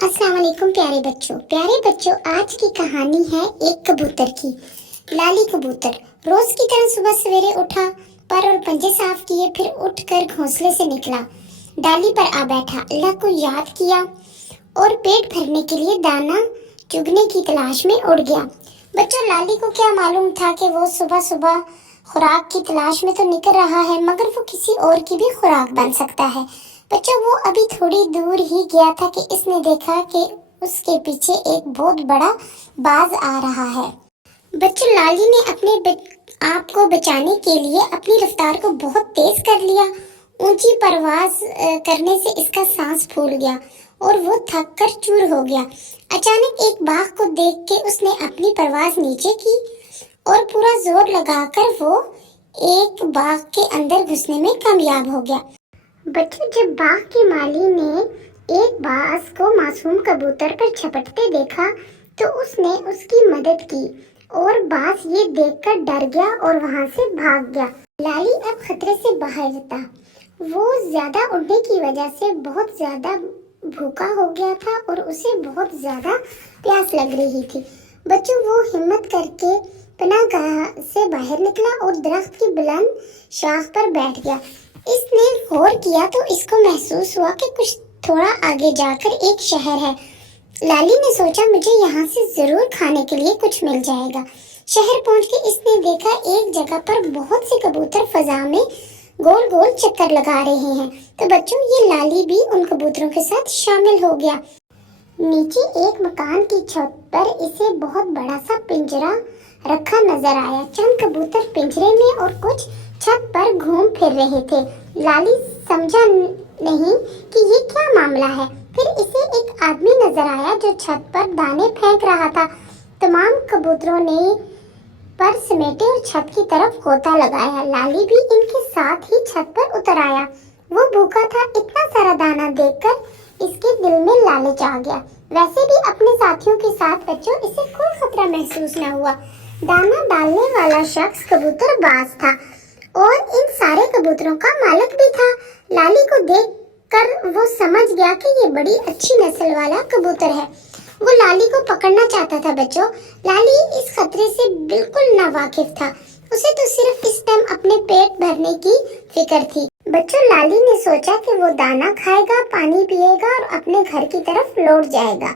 अस्सलाम वालेकुम प्यारे बच्चों आज की कहानी है एक कबूतर की। लाली कबूतर रोज की तरह सुबह सवेरे उठा, पर और पंजे साफ किए, फिर उठकर घोंसले से निकला, डाली पर आ बैठा, अल्लाह को याद किया और पेट भरने के लिए दाना चुगने की तलाश में उड़ गया। बच्चों, लाली को क्या मालूम था कि वो सुबह सुबह खुराक की तलाश में तो निकल रहा है, मगर वो किसी और की भी खुराक बन सकता है। बच्चों, वो अभी थोड़ी दूर ही गया था कि इसने देखा कि उसके पीछे एक बहुत बड़ा बाज आ रहा है। बच्चों, लाली ने अपने आप को बचाने के लिए अपनी रफ्तार को बहुत तेज कर लिया। ऊंची परवाज करने से इसका सांस फूल गया और वो थक कर चूर हो गया। अचानक एक बाघ को देख के उसने अपनी परवाज नीचे की और पूरा जोर लगाकर वो एक बाघ के अंदर घुसने में कामयाब हो गया। बच्चों, जब बाघ की माली ने एक बाज को मासूम कबूतर पर झपटते देखा तो उसने उसकी मदद की और बाज ये देखकर डर गया और वहां से भाग गया। लाली अब खतरे से बाहर था। वो ज्यादा उड़ने की वजह से बहुत ज्यादा भूखा हो गया था और उसे बहुत ज्यादा प्यास लग रही थी। बच्चों, वो हिम्मत करके पनाहगाह से बाहर निकला और दरख्त की बुलंद शाख पर बैठ गया। इसने गौर किया तो इसको महसूस हुआ कि कुछ थोड़ा आगे जाकर एक शहर है। लाली ने सोचा, मुझे यहाँ से जरूर खाने के लिए कुछ मिल जाएगा। शहर पहुँच के इसने देखा एक जगह पर बहुत से कबूतर फजा में गोल गोल चक्कर लगा रहे हैं। तो बच्चों, ये लाली भी उन कबूतरों के साथ शामिल हो गया। नीचे एक मकान की छत पर इसे बहुत बड़ा सा पिंजरा रखा नजर आया। चंद कबूतर पिंजरे में और कुछ छत पर घूम फिर रहे थे। लाली समझा नहीं कि ये क्या मामला है। फिर इसे एक आदमी नजर आया जो छत पर दाने फेंक रहा था। तमाम कबूतरों ने पर समेटे और छत की तरफ गोता लगाया। लाली भी इनके साथ ही छत पर उतर आया। वो भूखा था। इतना सारा दाना देखकर इसके दिल में लालच आ गया। वैसे भी अपने साथियों के साथ बच्चों इसे कोई खतरा महसूस न हुआ। दाना डालने वाला शख्स कबूतर बाज था और इन सारे कबूतरों का मालिक भी था। लाली को देखकर वो समझ गया कि ये बड़ी अच्छी नस्ल वाला कबूतर है। वो लाली को पकड़ना चाहता था। बच्चों, लाली इस खतरे से बिल्कुल नावाकिफ था। उसे तो सिर्फ इस टाइम अपने पेट भरने की फिक्र थी। बच्चों, लाली ने सोचा कि वो दाना खाएगा, पानी पिएगा और अपने घर की तरफ लौट जाएगा।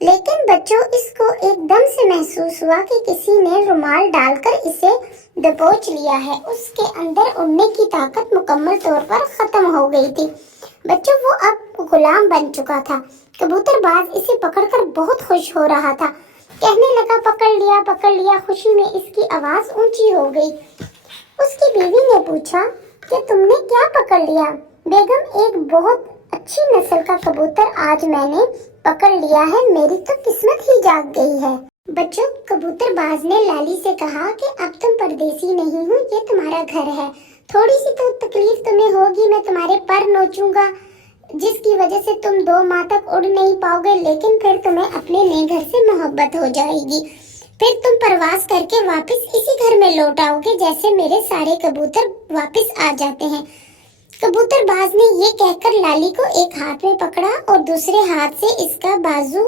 लेकिन बच्चों, इसको एकदम से महसूस हुआ कि किसी ने रुमाल डालकर इसे दबोच लिया है। उसके अंदर उड़ने की ताकत मुकम्मल तौर पर खत्म हो गई थी। बच्चों, वो अब गुलाम बन चुका था। कबूतरबाज इसे पकड़कर बहुत खुश हो रहा था। कहने लगा, पकड़ लिया। खुशी में इसकी आवाज ऊंची हो गई। उसकी बीवी ने पूछा कि तुमने क्या पकड़ लिया? बेगम, एक बहुत अच्छी नस्ल का कबूतर आज मैंने पकड़ लिया है। मेरी तो किस्मत ही जाग गई है। बच्चों, कबूतरबाज ने लाली से कहा कि अब तुम परदेसी नहीं हो, ये तुम्हारा घर है। थोड़ी सी तो तकलीफ तुम्हें होगी, मैं तुम्हारे पर नोचूंगा जिसकी वजह से तुम 2 माह तक उड़ नहीं पाओगे, लेकिन फिर तुम्हें अपने नए घर से मोहब्बत हो जाएगी। फिर तुम परवास करके वापस इसी घर में लौट आओगे जैसे मेरे सारे कबूतर वापस आ जाते हैं। कबूतरबाज ने ये कहकर लाली को एक हाथ में पकड़ा और दूसरे हाथ से इसका बाजू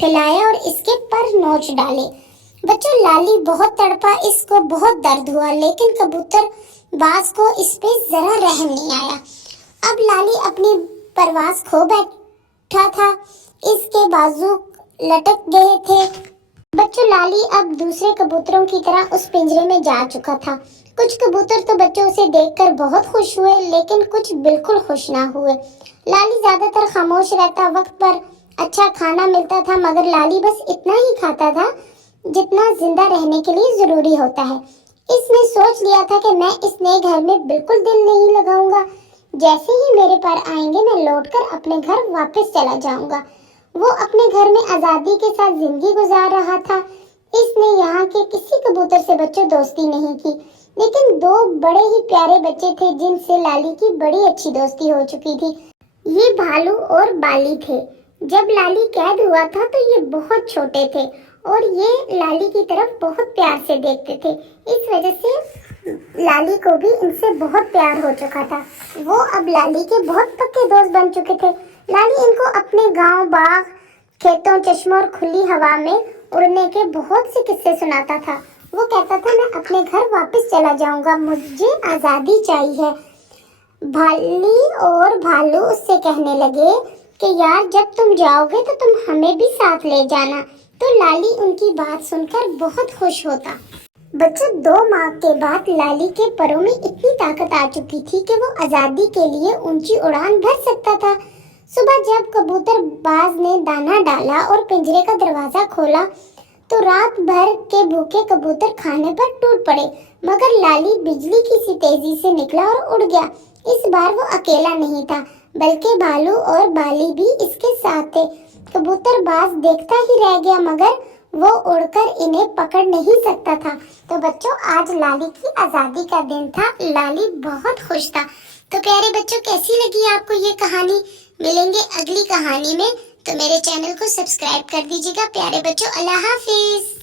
फैलाया और इसके पर नोच डाले। बच्चों, लाली बहुत तड़पा, इसको बहुत दर्द हुआ, लेकिन कबूतरबाज को इस पे जरा रहम नहीं आया। अब लाली अपनी परवास खो बैठा था। इसके बाजू लटक गए थे। बच्चों, लाली अब दूसरे कबूतरों की तरह उस पिंजरे में जा चुका था। कुछ कबूतर तो बच्चों उसे देखकर बहुत खुश हुए, लेकिन कुछ बिल्कुल खुश ना हुए। लाली ज्यादातर खामोश रहता, वक्त पर अच्छा खाना मिलता था, मगर लाली बस इतना ही खाता था जितना जिंदा रहने के लिए जरूरी होता है। इसने सोच लिया था कि मैं इस नए घर में बिल्कुल दिल नहीं लगाऊंगा। जैसे ही मेरे पर आएंगे मैं लौटकर अपने घर वापस चला जाऊंगा। वो अपने घर में आजादी के साथ जिंदगी गुजार रहा था। इसने यहाँ के किसी कबूतर से बच्चों दोस्ती नहीं की, लेकिन 2 बड़े ही प्यारे बच्चे थे जिनसे लाली की बड़ी अच्छी दोस्ती हो चुकी थी। ये भालू और बाली थे। जब लाली कैद हुआ था तो ये बहुत छोटे थे और ये लाली की तरफ बहुत प्यार से देखते थे। इस वजह से लाली को भी इनसे बहुत प्यार हो चुका था। वो अब लाली के बहुत पक्के दोस्त बन चुके थे। लाली इनको अपने गांव, बाग खेतों, चश्मों और खुली हवा में उड़ने के बहुत से किस्से सुनाता था। वो कहता था मैं अपने घर वापस चला जाऊंगा, मुझे आजादी चाहिए। भाली और भालू उससे कहने लगे कि यार जब तुम जाओगे तो तुम हमें भी साथ ले जाना। तो लाली उनकी बात सुनकर बहुत खुश होता। बच्चों, 2 माह के बाद लाली के परों में इतनी ताकत आ चुकी थी कि वो आजादी के लिए ऊंची उड़ान भर सकता था। सुबह जब कबूतर बाज ने दाना डाला और पिंजरे का दरवाजा खोला तो रात भर के भूखे कबूतर खाने पर टूट पड़े, मगर लाली बिजली की सी तेजी से निकला और उड़ गया। इस बार वो अकेला नहीं था, बल्कि भालू और बाली भी इसके साथ थे। कबूतर बाज देखता ही रह गया, मगर वो उड़कर इन्हें पकड़ नहीं सकता था। तो बच्चों, आज लाली की आजादी का दिन था। लाली बहुत खुश था। तो प्यारे बच्चों, कैसी लगी आपको ये कहानी? मिलेंगे अगली कहानी में, तो मेरे चैनल को सब्सक्राइब कर दीजिएगा। प्यारे बच्चों, अल्लाह हाफिज।